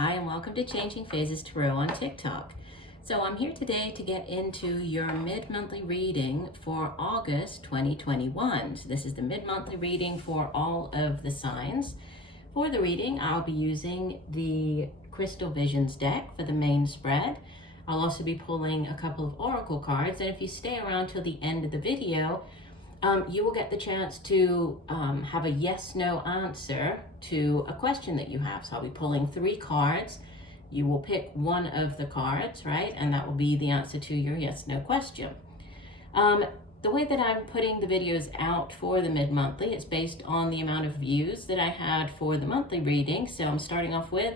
Hi, and welcome to Changing Phases Tarot on TikTok. So I'm here today to get into your mid-monthly reading for August 2021. So this is the mid-monthly reading for all of the signs. For the reading, I'll be using the Crystal Visions deck for the main spread. I'll also be pulling a couple of oracle cards, and if you stay around till the end of the video, you will get the chance to have a yes/no answer to a question that you have. So I'll be pulling 3 cards. You will pick one of the cards, right? And that will be the answer to your yes/no question. The way that I'm putting the videos out for the mid-monthly, it's based on the amount of views that I had for the monthly reading. So I'm starting off with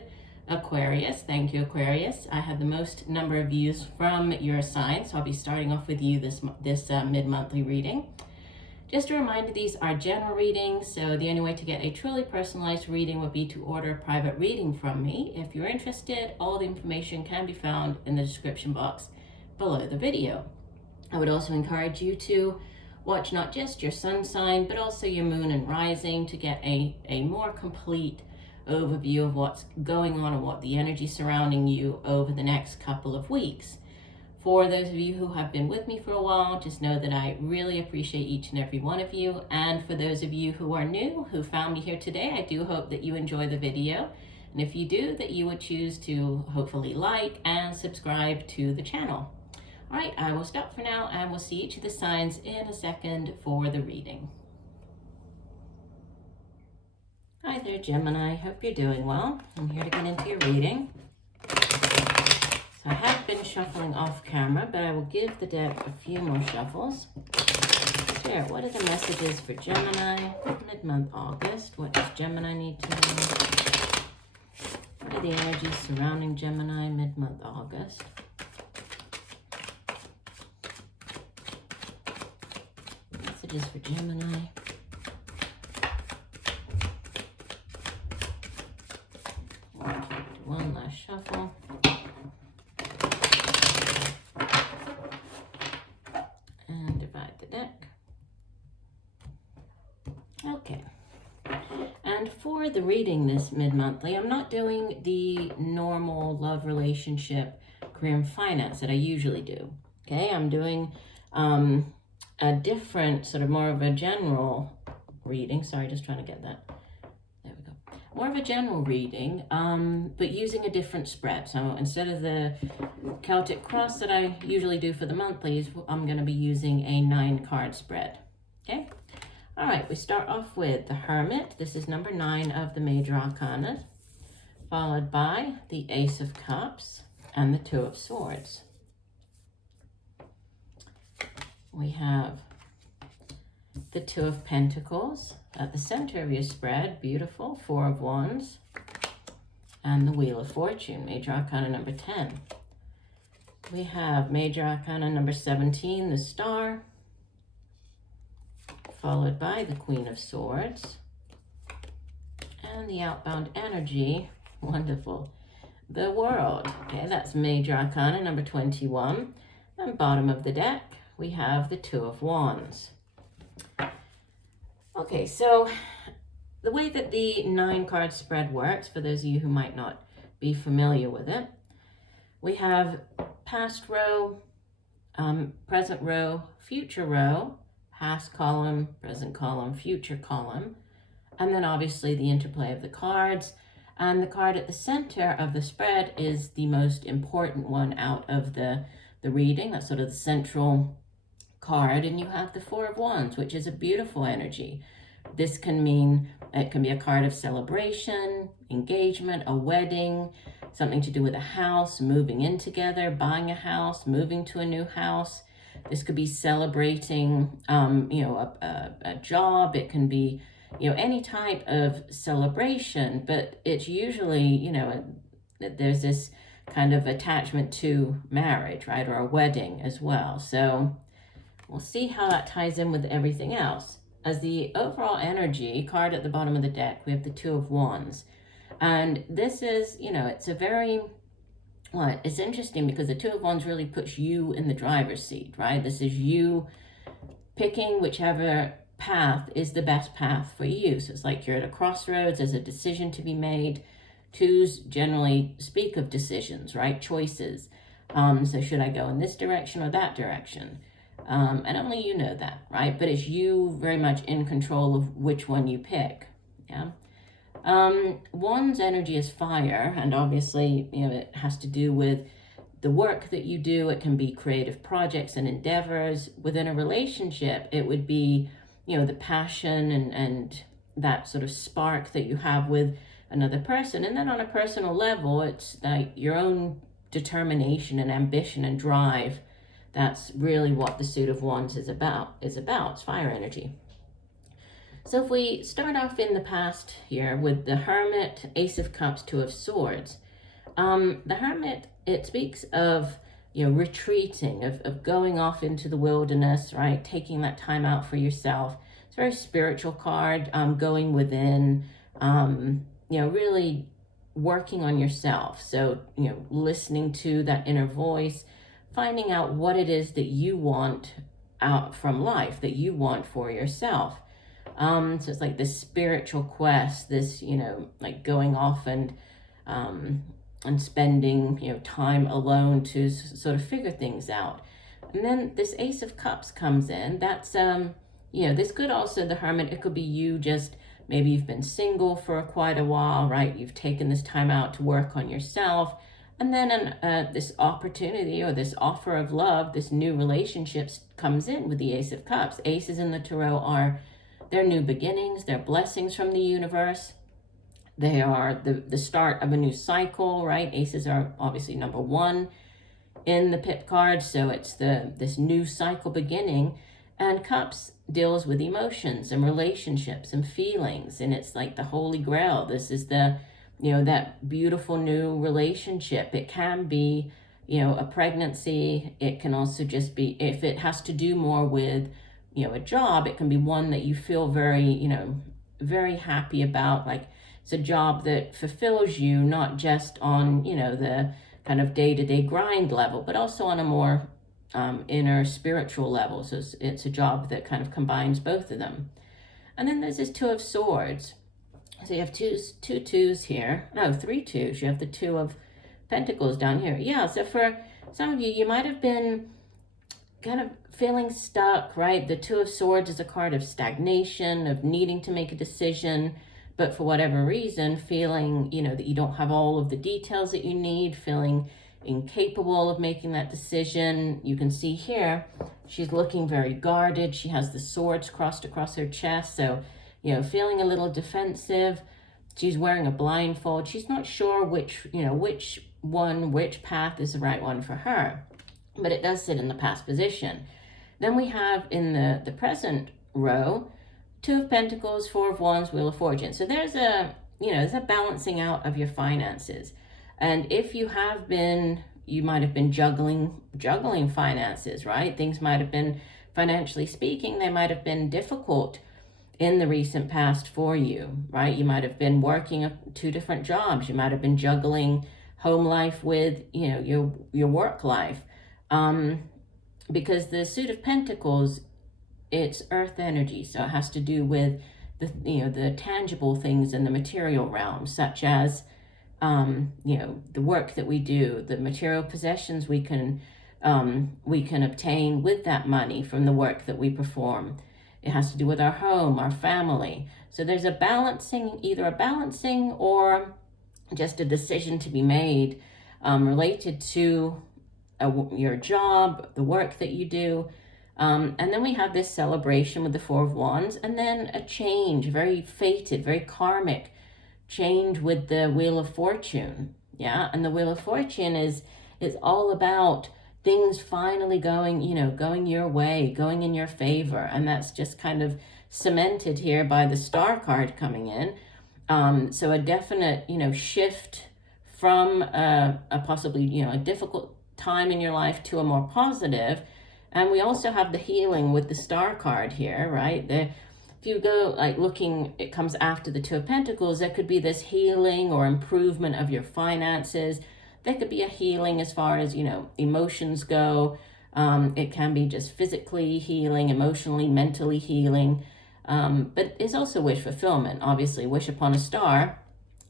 Aquarius. Thank you, Aquarius. I had the most number of views from your sign, so I'll be starting off with you this mid-monthly reading. Just a reminder, these are general readings, so the only way to get a truly personalized reading would be to order a private reading from me. If you're interested, all the information can be found in the description box below the video. I would also encourage you to watch not just your sun sign, but also your moon and rising to get a more complete overview of what's going on and what the energy surrounding you over the next couple of weeks. For those of you who have been with me for a while, just know that I really appreciate each and every one of you. And for those of you who are new, who found me here today, I do hope that you enjoy the video. And if you do, that you would choose to hopefully like and subscribe to the channel. All right, I will stop for now and we'll see each of the signs in a second for the reading. Hi there, Gemini. Hope you're doing well. I'm here to get into your reading. So I have been shuffling off camera, but I will give the deck a few more shuffles. Sure, what are the messages for Gemini, mid-month August? What does Gemini need to know? What are the energies surrounding Gemini, mid-month August? Messages for Gemini. One last shuffle. Okay, and for the reading this mid-monthly, I'm not doing the normal love, relationship, career, and finance that I usually do. Okay, I'm doing a different, sort of more of a general reading. Sorry, just trying to get that. There we go. More of a general reading, but using a different spread. So instead of the Celtic cross that I usually do for the monthlies, I'm going to be using a 9-card spread. Okay. All right, we start off with the Hermit. This is number 9 of the Major Arcana, followed by the Ace of Cups and the 2 of Swords. We have the 2 of Pentacles at the center of your spread, beautiful, 4 of Wands, and the Wheel of Fortune, Major Arcana number 10. We have Major Arcana number 17, the Star, followed by the Queen of Swords, and the outbound energy, wonderful, the World. Okay, that's Major Arcana number 21. And bottom of the deck, we have the 2 of Wands. Okay, so the way that the 9-card spread works, for those of you who might not be familiar with it, we have past row, present row, future row, past column, present column, future column, and then obviously the interplay of the cards. And the card at the center of the spread is the most important one out of the reading. That's sort of the central card. And you have the 4 of Wands, which is a beautiful energy. This can mean, it can be a card of celebration, engagement, a wedding, something to do with a house, moving in together, buying a house, moving to a new house. This could be celebrating, a job. It can be, any type of celebration, but it's usually, there's this kind of attachment to marriage, right? Or a wedding as well. So we'll see how that ties in with everything else. As the overall energy card at the bottom of the deck, we have the 2 of Wands. And this is, it's a very... Well, it's interesting because the 2 of Wands really puts you in the driver's seat, right? This is you picking whichever path is the best path for you. So it's like you're at a crossroads, there's a decision to be made. Twos generally speak of decisions, right? Choices. So should I go in this direction or that direction? And only you know that, right? But it's you very much in control of which one you pick, yeah? One's energy is fire, and obviously, it has to do with the work that you do. It can be creative projects and endeavors. Within a relationship, it would be, the passion and that sort of spark that you have with another person. And then on a personal level, it's like your own determination and ambition and drive. That's really what the suit of wands is about. It's fire energy. So if we start off in the past here with the Hermit, Ace of Cups, Two of Swords. The Hermit, it speaks of, retreating, of going off into the wilderness, right? Taking that time out for yourself. It's a very spiritual card, going within, really working on yourself. So, listening to that inner voice, finding out what it is that you want out from life, that you want for yourself. So it's like this spiritual quest, this, like going off and spending, time alone to sort of figure things out. And then this Ace of Cups comes in. That's, this could also, the Hermit, it could be you just, maybe you've been single for quite a while, right? You've taken this time out to work on yourself. And then this opportunity or this offer of love, this new relationships comes in with the Ace of Cups. Aces in the Tarot are their new beginnings, their blessings from the universe. They are the start of a new cycle, right? Aces are obviously number one in the pit card, so it's this new cycle beginning. And Cups deals with emotions and relationships and feelings, and it's like the Holy Grail. This is the, that beautiful new relationship. It can be, a pregnancy. It can also just be, if it has to do more with, a job, it can be one that you feel very, very happy about. Like it's a job that fulfills you, not just on, the kind of day-to-day grind level, but also on a more inner spiritual level. So it's a job that kind of combines both of them. And then there's this Two of Swords. So you have two twos here. No, three twos. You have the Two of Pentacles down here. Yeah, so for some of you, you might have been kind of feeling stuck, right? The Two of Swords is a card of stagnation, of needing to make a decision, but for whatever reason, feeling, that you don't have all of the details that you need, feeling incapable of making that decision. You can see here, she's looking very guarded. She has the swords crossed across her chest. So, feeling a little defensive. She's wearing a blindfold. She's not sure which path is the right one for her, but it does sit in the past position. Then we have in the present row, Two of Pentacles, Four of Wands, Wheel of Fortune. So there's a balancing out of your finances. And if you might have been juggling finances, right? Things might have been, financially speaking, they might have been difficult in the recent past for you, right? You might have been working two different jobs. You might have been juggling home life with, your work life. Because the Suit of Pentacles, it's earth energy, so it has to do with the tangible things in the material realm, such as the work that we do, the material possessions we can obtain with that money from the work that we perform. It has to do with our home, our family. So there's either a balancing or just a decision to be made related to your job, the work that you do. And then we have this celebration with the Four of Wands, and then a change, very fated, very karmic change with the Wheel of Fortune. Yeah, and the Wheel of Fortune is all about things finally going your way, going in your favor. And that's just kind of cemented here by the Star card coming in. So a definite, shift from a possibly, a difficult time in your life to a more positive. And we also have the healing with the Star card here, right? If you go looking, it comes after the Two of Pentacles, there could be this healing or improvement of your finances. There could be a healing as far as, emotions go. It can be just physically healing, emotionally, mentally healing. But it's also wish fulfillment. Obviously, wish upon a star.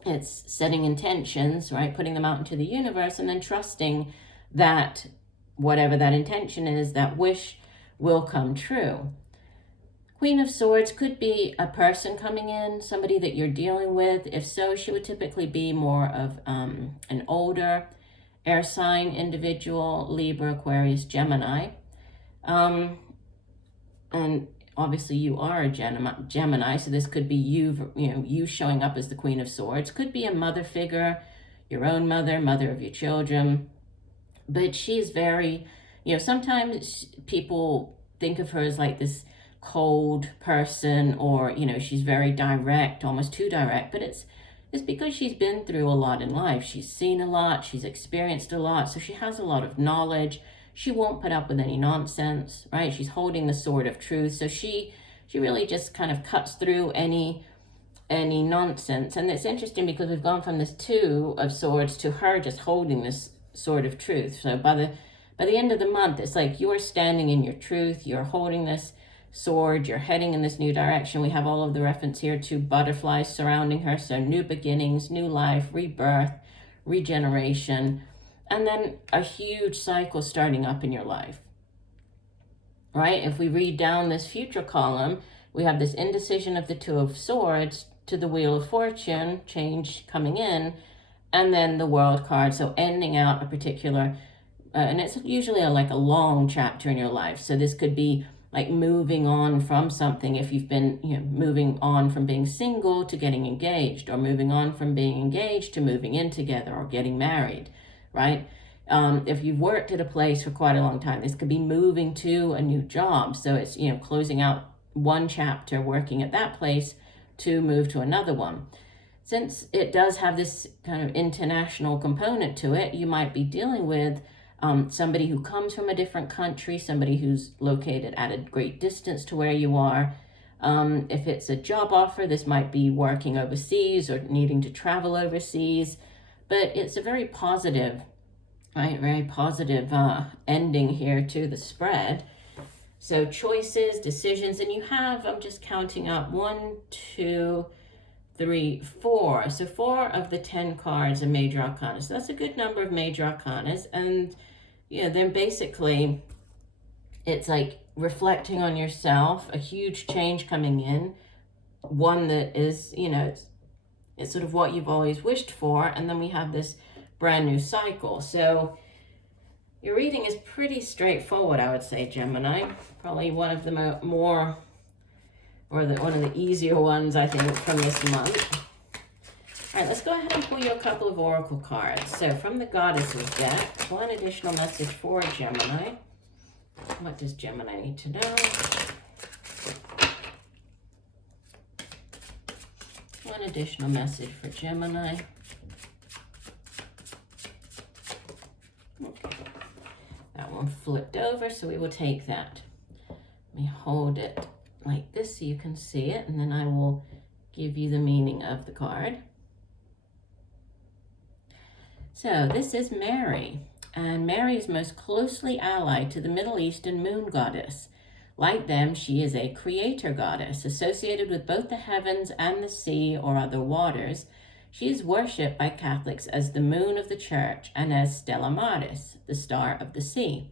It's setting intentions, right? Putting them out into the universe and then trusting that whatever that intention is, that wish will come true. Queen of Swords could be a person coming in, somebody that you're dealing with. If so, she would typically be more of an older air sign individual, Libra, Aquarius, Gemini. And obviously you are a Gemini, so this could be you showing up as the Queen of Swords. Could be a mother figure, your own mother, mother of your children. But she's very, sometimes people think of her as like this cold person, or, she's very direct, almost too direct. But it's because she's been through a lot in life. She's seen a lot, she's experienced a lot, so she has a lot of knowledge. She won't put up with any nonsense, right? She's holding the sword of truth. So she really just kind of cuts through any nonsense. And it's interesting because we've gone from this Two of Swords to her just holding this sword of truth. So by the end of the month, it's like you're standing in your truth, you're holding this sword, you're heading in this new direction. We have all of the reference here to butterflies surrounding her. So new beginnings, new life, rebirth, regeneration. And then a huge cycle starting up in your life, right? If we read down this future column, we have this indecision of the Two of Swords to the Wheel of Fortune, change coming in, and then the World card. So ending out a particular, and it's usually like a long chapter in your life. So this could be like moving on from something. If you've been, moving on from being single to getting engaged, or moving on from being engaged to moving in together or getting married. Right? If you've worked at a place for quite a long time, this could be moving to a new job. So it's, closing out one chapter, working at that place to move to another one. Since it does have this kind of international component to it, you might be dealing with somebody who comes from a different country, somebody who's located at a great distance to where you are. If it's a job offer, this might be working overseas or needing to travel overseas. But it's a very positive, right? Very positive ending here to the spread. So choices, decisions, and you have, I'm just counting up, 1, 2, 3, 4. So 4 of the 10 cards are major arcana. So that's a good number of major arcanas. And then basically it's like reflecting on yourself, a huge change coming in, one that is, it's sort of what you've always wished for. And then we have this brand new cycle. So your reading is pretty straightforward, I would say, Gemini. Probably one of the one of the easier ones, I think, from this month. All right, let's go ahead and pull you a couple of oracle cards. So from the Goddesses deck, one additional message for Gemini. What does Gemini need to know? One additional message for Gemini. Okay. That one flipped over, so we will take that. Let me hold it like this so you can see it, and then I will give you the meaning of the card. So this is Mary, and Mary is most closely allied to the Middle Eastern moon goddess. Like them, she is a creator goddess associated with both the heavens and the sea or other waters. She is worshipped by Catholics as the moon of the church and as Stella Maris, the star of the sea.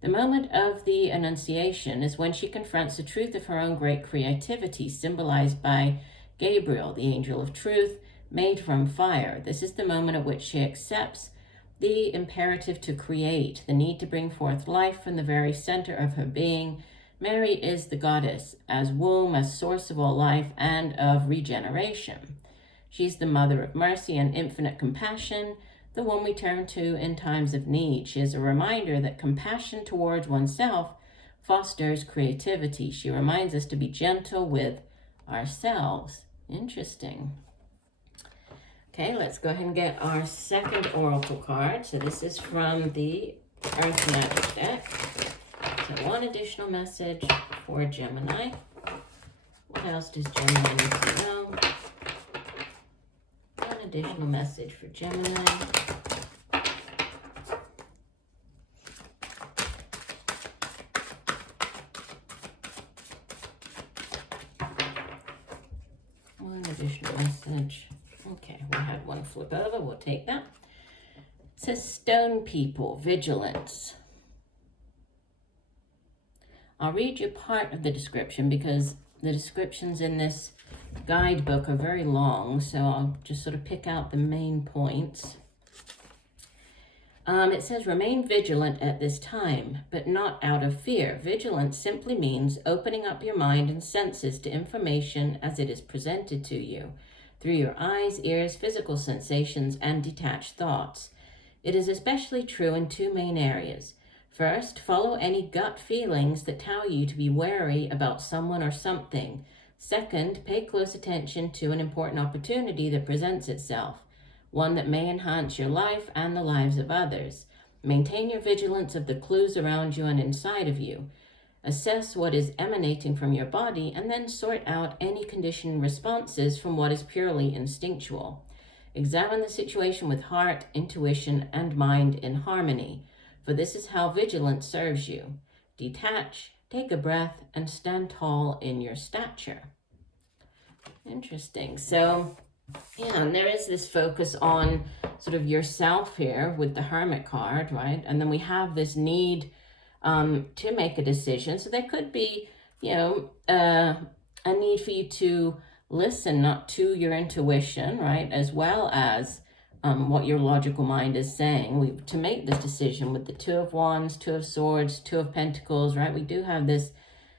The moment of the Annunciation is when she confronts the truth of her own great creativity, symbolized by Gabriel, the angel of truth, made from fire. This is the moment at which she accepts the imperative to create, the need to bring forth life from the very center of her being. Mary is the goddess, as womb, as source of all life, and of regeneration. She's the mother of mercy and infinite compassion, the one we turn to in times of need. She is a reminder that compassion towards oneself fosters creativity. She reminds us to be gentle with ourselves. Interesting. Okay, let's go ahead and get our second oracle card. So this is from the Earth Magic deck. So one additional message for Gemini. What else does Gemini need to know? One additional message for Gemini. One additional message. Okay, one flip over, we'll take that. It says stone people, vigilance. I'll read you part of the description because the descriptions in this guidebook are very long, so I'll just sort of pick out the main points. It says, remain vigilant at this time, but not out of fear. Vigilance simply means opening up your mind and senses to information as it is presented to you, through your eyes, ears, physical sensations, and detached thoughts. It is especially true in two main areas. First, follow any gut feelings that tell you to be wary about someone or something. Second, pay close attention to an important opportunity that presents itself, one that may enhance your life and the lives of others. Maintain your vigilance of the clues around you and inside of you. Assess what is emanating from your body and then sort out any conditioned responses from what is purely instinctual. Examine the situation with heart, intuition, and mind in harmony, for this is how vigilance serves you. Detach, take a breath, and stand tall in your stature. Interesting. So, yeah, and there is this focus on sort of yourself here with the Hermit card, right? And then we have this need to make a decision. So there could be, a need for you to listen not to your intuition, right, as well as what your logical mind is saying. To make this decision with the Two of Wands, Two of Swords, Two of Pentacles, right? We do have this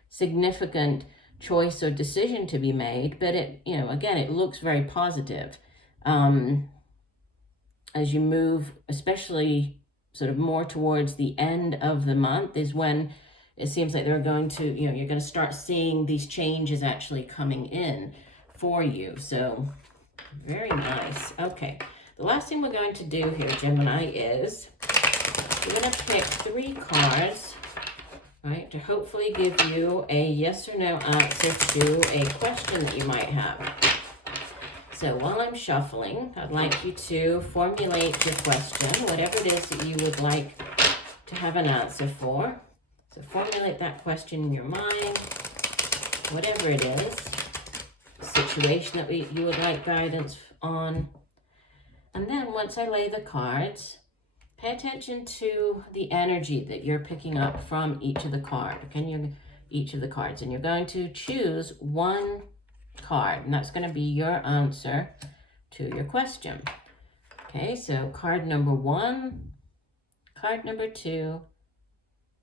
significant choice or decision to be made, but it, again, it looks very positive. As you move, especially sort of more towards the end of the month is when it seems like they're going to, you're going to start seeing these changes actually coming in for you. So very nice. Okay. The last thing we're going to do here, Gemini, is we're going to pick 3 cards, right, to hopefully give you a yes or no answer to a question that you might have. So while I'm shuffling, I'd like you to formulate your question, whatever it is that you would like to have an answer for. So formulate that question in your mind, whatever it is, the situation that you would like guidance on. And then once I lay the cards, pay attention to the energy that you're picking up from each of the cards. Each of the cards, and you're going to choose one card, and that's going to be your answer to your question. Okay, so card number 1, card number 2,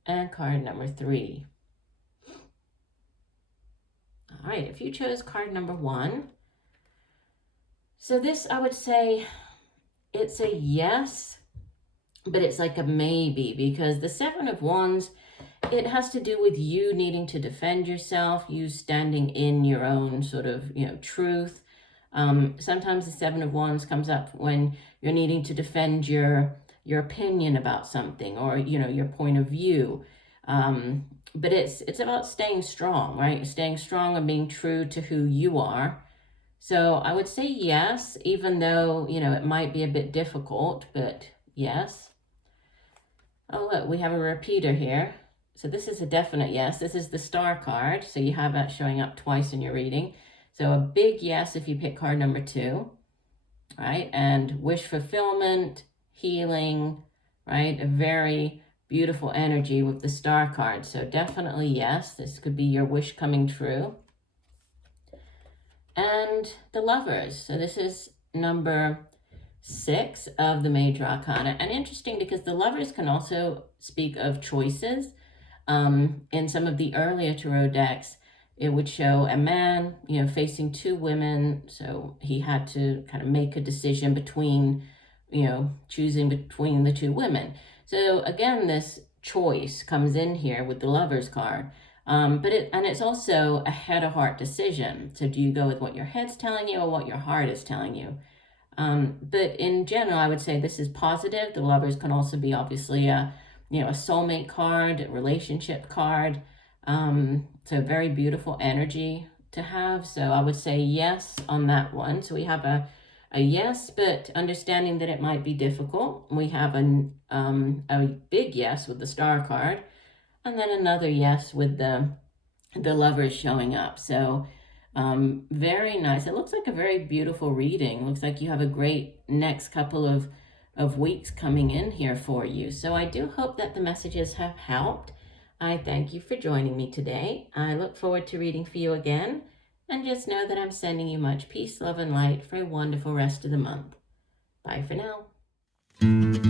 and card number 3. All right, if you chose card number 1, so this, I would say, it's a yes, but it's like a maybe, because the 7 of Wands, it has to do with you needing to defend yourself, you standing in your own sort of, truth. Sometimes the 7 of Wands comes up when you're needing to defend your opinion about something, or, your point of view. But it's about staying strong, right? Staying strong and being true to who you are. So I would say yes, even though, it might be a bit difficult, but yes. Oh, look, we have a repeater here. So this is a definite yes. This is the star card. So you have that showing up twice in your reading. So a big yes if you pick card number 2, right? And wish fulfillment, healing, right? A very beautiful energy with the star card. So definitely yes. This could be your wish coming true. And the Lovers. So this is number 6 of the Major Arcana. And interesting because the Lovers can also speak of choices. In some of the earlier tarot decks, it would show a man, facing 2 women. So he had to kind of make a decision between, choosing between the 2 women. So again, this choice comes in here with the Lovers card. But it's also a head or heart decision. So do you go with what your head's telling you or what your heart is telling you? But in general, I would say this is positive. The Lovers can also be obviously a soulmate card, a relationship card. So very beautiful energy to have. So I would say yes on that one. So we have a yes, but understanding that it might be difficult. We have a big yes with the star card, and then another yes with the Lovers showing up. So Very nice. It looks like a very beautiful reading. Looks like you have a great next couple of weeks coming in here for you. So I do hope that the messages have helped. I thank you for joining me today. I look forward to reading for you again. And just know that I'm sending you much peace, love, and light for a wonderful rest of the month. Bye for now.